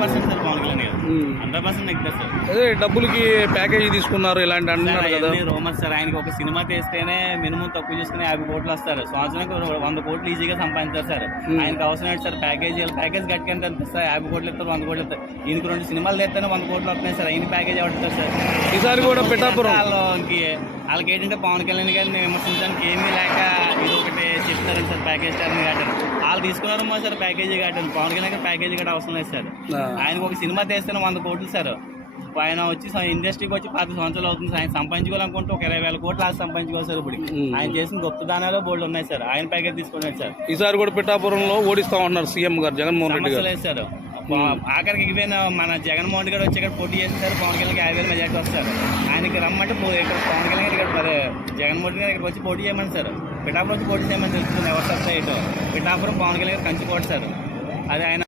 Sir Pawan Kalyan గారు 100% నెగ్గుతారు sir. అదే డబ్బులకి ప్యాకేజీ తీసుకున్నారు ఇలాంటి అంటున్నారు కదా. రోమన్స్ సార్, ఆయనకి ఒక సినిమా తీస్తేనే మినిమం తక్కువ చేసుకుని 50 కోట్లు వస్తారు. సంవత్సరానికి 100 కోట్లు ఈజీగా సంపాదించారు సార్. ఆయనకి అవసరం ఏంటి సార్? ప్యాకేజ్ కట్టుకుంటే ఎంత సార్? 50 కోట్లు ఇస్తారు, 100 కోట్లు ఇస్తారు. ఈయనకి 2 సినిమాలు తెస్తేనే 100 కోట్లు వస్తున్నాయి సార్. ఆయన ప్యాకేజ్ ఎవరు సార్? ఈసారి కూడా పిఠాపురం వాళ్ళకి ఏంటంటే పవన్ కళ్యాణ్ గారిని విమర్శించడానికి ఏమీ లేక ఇది ఒకటి చెప్తారండి సార్. ప్యాకేజ్ టర్న్ కాటన్ వాళ్ళు తీసుకున్నారమ్మా సార్. ప్యాకేజీ కాటన్ పవన్ కళ్యాణ్ గారు ప్యాకేజీ గట్రా అవసరం లేదు సార్. ఆయనకు ఒక సినిమా తీస్తేనే 100 కోట్లు సార్. ఆయన వచ్చి ఇండస్ట్రీకి వచ్చి 10 సంవత్సరాలు అవుతుంది సార్. ఆయన సంపాదించుకోవాలనుకుంటే ఒక 20,000 కోట్లు అది సంపాదించుకోవాలి సార్. ఇప్పుడు ఆయన చేసిన గొప్ప దానాలు బోర్డు ఉన్నాయి సార్. ఆయన ప్యాకేజ్ తీసుకున్నాడు సార్. ఈసారి కూడా పిఠాపురంలో ఓడిస్తామన్నారు సీఎం గారు జగన్మోహన్ రెడ్డి గారు. లేదు సార్, ఆఖరికి ఎగిపోయిన మన జగన్మోహన్ రెడ్డి గారు వచ్చి ఇక్కడ పోటీ చేస్తారు. పవన్ కళ్యాణ్ 50,000 మెజార్టీ వస్తారు. ఆయనకి రమ్మంటే ఇక్కడ పవన్ కళ్యాణ్ గారు ఇక్కడ జగన్మోహన్ రెడ్డి గారు ఇక్కడికి వచ్చి పోటీ చేయమని సార్. పిఠాపురం వచ్చి పోటీ చేయమని తెలుస్తుంది ఎవరు సబ్సైట్. పిఠాపురం పవన్ కళ్యాణ్ గారు కంచుకోవడం సార్. అది ఆయన